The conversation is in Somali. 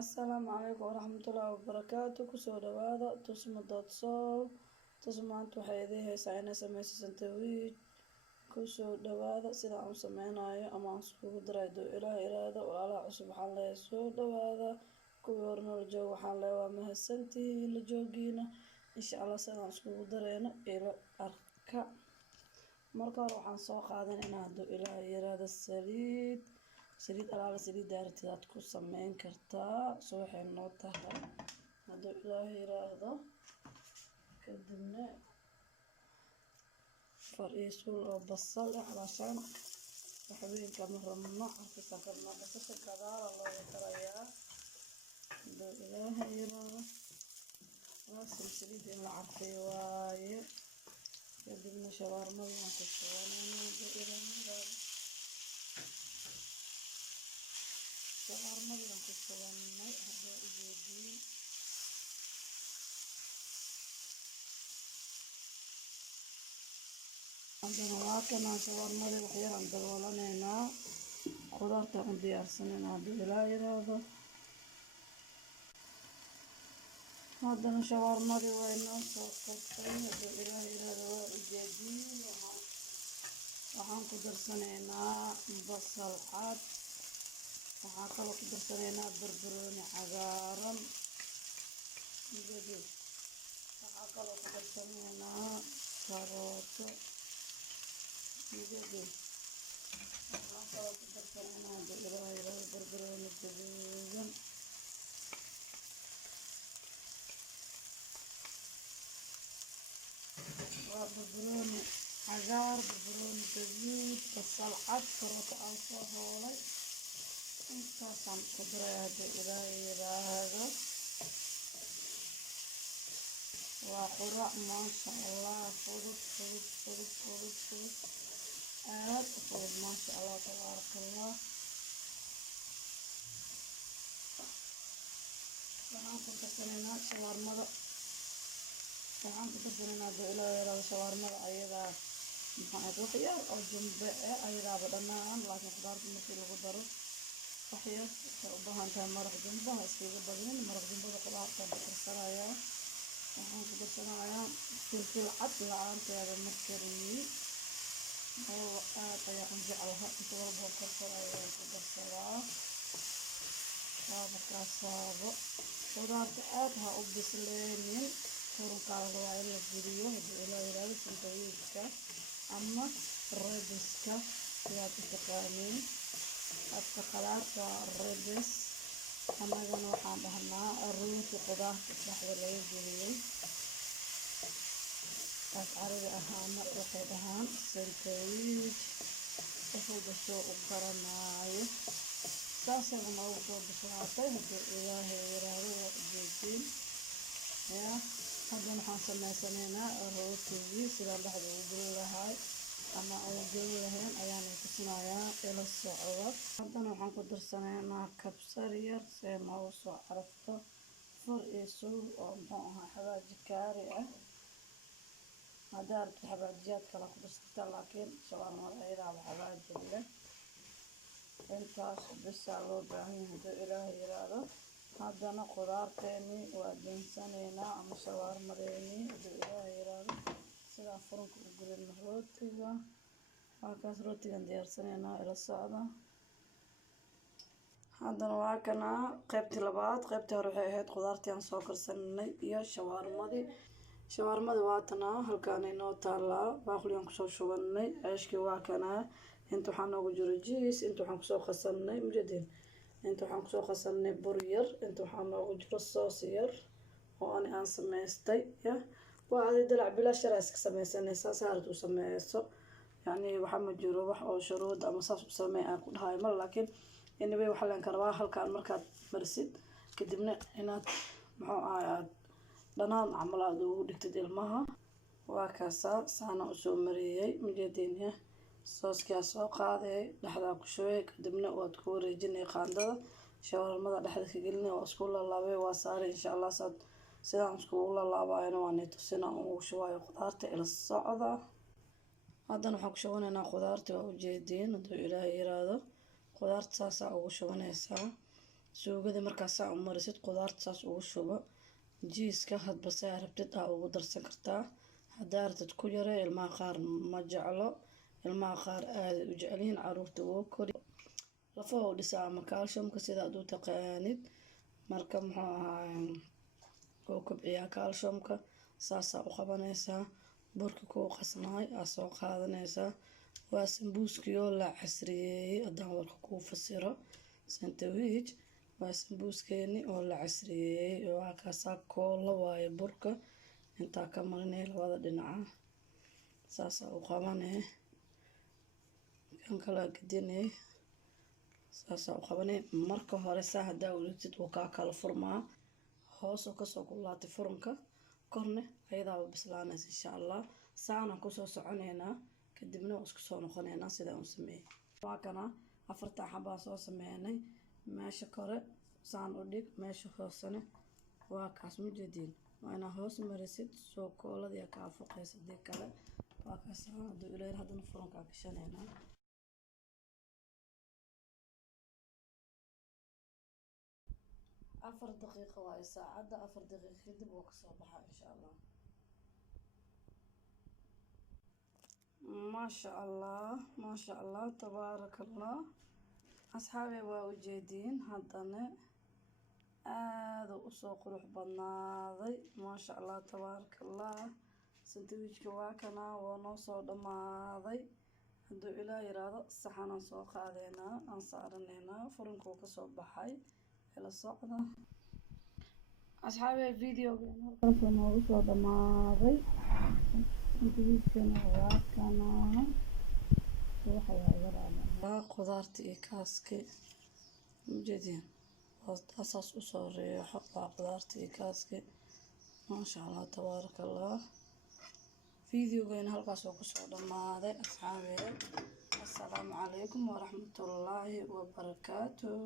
Asalaamu calaykum waraxmatullaahi wabarakaatu. Kusoo dhawaada tusmo dotsow. Maanta waxay idin haysaa inay sameyso sandwich. Kusoo dhawaada sida aan u sameynayo ama aan iskugu daray doo ilaah iraado walaalaha cusub waxaan leeyahay soo dhawaada. Kuwii hore la joogo waxaan leeyahay waa mahadsantihiin la joogiina. Insha Allah sida aan iskugu darayno ila arka. Marka hore waxaan soo qaadanaynaa doo ilaah iraado saliid alaala saliid daartidaad ku sameyn kartaa soo waxay noo tahay hadduu ilaahay yiraahdo kadibna fariisul oo basal calaashaan waxweynka ma rabno arkiisa karna basasha gadaala looga darayaa hadduu ilaahay yiraahdo laasim saliid in la carfiyo waaye kadibna shawarmada aan ku shubanayna hadduu ilaahay yiraahdo shawarmada aan ku shubanay hadduu ujeediin haddana waa kanaan shawarmada waxyaraan daboolanaynaa khudaarta u diyaarsanayna hadduu ilaa yiraahdo haddana shawarmadii way noo soo tagtay hadduu ilaa yiraahdo waa ujeediin waxaan ku darsanaynaa basal cad waxaan kaloo ku darsanaynaa barbarooni cagaaran waxaan kaloo ku darsanaynaa karooto waxaan kaloo ku darsanaynaa hadduu ilaa yiraahdo barbarooni gaduudan waa barbarooni cagaar barbarooni gaduud basal cad karooto aan soo hoolay intaasaan ku daray hadduu ilaa yiraahdo waa quraac maasha Allah fudud aad u fudud maasha Allah tabaarakallah waxaan ku darsanaynaa shawarmada hadduu ilaa yiraahdo shawarmada ayadaa maxaa wax yar oo jumbe ayadaaba dhanaan laakiin khudaarta markii lagu daro waxyar waxay u baahan tahay maraq jumbo ha iskaga badinin maraq jumbada khudaarta ku darsanayaa waxaan ku darsanayaa filfil cad la-aanteeda ma kariyey aad ayaan u jeclahay inta walba karsanayaan ku darsadaa markaasaabo khudaarta aad ha u bisleenin furunkaada waa in la geliyo hadduu ilaa yiraahdo sandwichka ama rebiska sidaad u taqaaniin afka qalaadka rebis annagana waxaan dhahnaa rooti khudaarta dhexda laga geliyey af carabi ahaana waxay dhahaan sandwich qofwalba soo u garanaayo saasayna noogu soo bislaatay hadduu ilaahay yiraahdo waa ujeediin haddana waxaan sameysanaynaa rootigii sidaan dhexda ugu geli lahay ama ugu geli lahayn ayaanay tusinayaa ila socdo haddana waxaan ku darsanaynaa kabsar yar si ay noogu soo carafto fur iyo suul oo muxuu ahaa xawaaji kaari ah haddaa rabto xawaajiyaad kale ku darsataa laakiin shawarmada ayadaaba xawaaji leh intaas bisaa loo baahan yahay hadduu ilaahay yiraahdo haddana khudaarteennii waa deensanaynaa ama shawarmadeennii hadduu ilaahay yiraahdo sidaan furunka u gelino rootiga waakaas rootigan diyaarsanaynaa ila socda haddana waa kanaa qaybtii labaad qaybtii hore waxay ahayd khudaartii aan soo karsanay iyo shawarmadii waatanaa halkaanay noo taalaa baaqligaan kusoo shubanay ceeshkii waa kanaa inta waxaa noogu jiro jiis inta waxaan kusoo qasanay mujadin inta waxaan kusoo qasanay bur yar inta waxaa noogu jiro soos yar oo aan samaystay waa adi dalac bilaash yar iska sameysanaysaa saarad u sameyso yacni waxaa ma jiro wax oo shuruud ama saas u sameey aan ku dhahayo mar laakiin anyway waxaa leen karabaa halkaan markaad marisid kadibna inaad muxuu ahayd dhanaan camal aad ugu dhigtid ilmaha waa kaasaa saana usoo mariyey mujadiin sooskaa soo qaaday dhexdaa ku shubay kadibna waad ku wareejinay qaandada shawarmada dhexda ka gelinay waa isku laalaabay waa saaray insha Allah sidaan iskugu laalaabayna waa neetusina ugu shubayo khudaarta ila socda haddana waxaan ku shubanaynaa khudaarta waa ujeediin hadduu ilaahay yiraahdo khudaarta saasaa ugu shubanaysaa suugada markaas saa u marisid qudaarta saas ugu shubo jiiska hadba saa rabtid aa ugu darsan kartaa haddaa rabtid ku yaree ilmaha qaar ma jeclo ilmaha qaar aada u jecelyihiin caruurta wuu kori lafaha u dhisaa ama kaalshomka sida aad u taqaanid marka muxuu ahaay wuu kobciyaa kaalshomka saasaa u qabanaysaa burka kuu qasnaay aa soo qaadanaysaa waa sambuuskiyoo la casriyeeyey haddaan warka kuu fasiro sandwich waa sambuuskeeni oo la casriyeeyey waa kaasaa koolla waaye burka intaa ka marinay labada dhinaca saasaa u qabanay kan kala gedinay saasaa u qabanay marka hore saa haddaa u dhigtid wuu kaa kala furmaa hoosoo kasoo kulaatay furunka korne ayadaaba bislaanaysa insha allah saanaan kusoo soconaynaa kadibna waa isku soo noqonaynaa sidaan u sameeyey waa kana 4 xabaa soo sameynay meesha kore saan u dhig meesha hoosena waa kaas mujeediin waa inaa hoos marisid soo kooladii kaa fuqaysa dii kale waa kaas hadduu ilaa haddana furunkaa gashanaynaa 4 daqiiqo waaye saacadda 4 daqiiqo kadib wuu kasoo baxaa insha allah maasha allah tabaaraka allah asxaabe waa ujeediin haddana aada usoo qurux badnaaday maasha allah tabaaraka allah sandwichka waa kana waa noo soo dhammaaday hadduu ilaa yiraahdo saxanaan soo qaadeynaa aan saaranaynaa furinkuu kasoo baxay ila socda asxaabe videogeena halkaasoo noogu soo dhammaaday sandwichkana waa kana waa qudaarta iyo kaaski ujeediin taasaas usoo reexo waa qudaarta iyo kaaski maasha allah tabaaraka allah videogeena halkaasoo kusoo dhammaaday asxaabe assalaamu calaykum waraxmatullaahi wabarakaatuh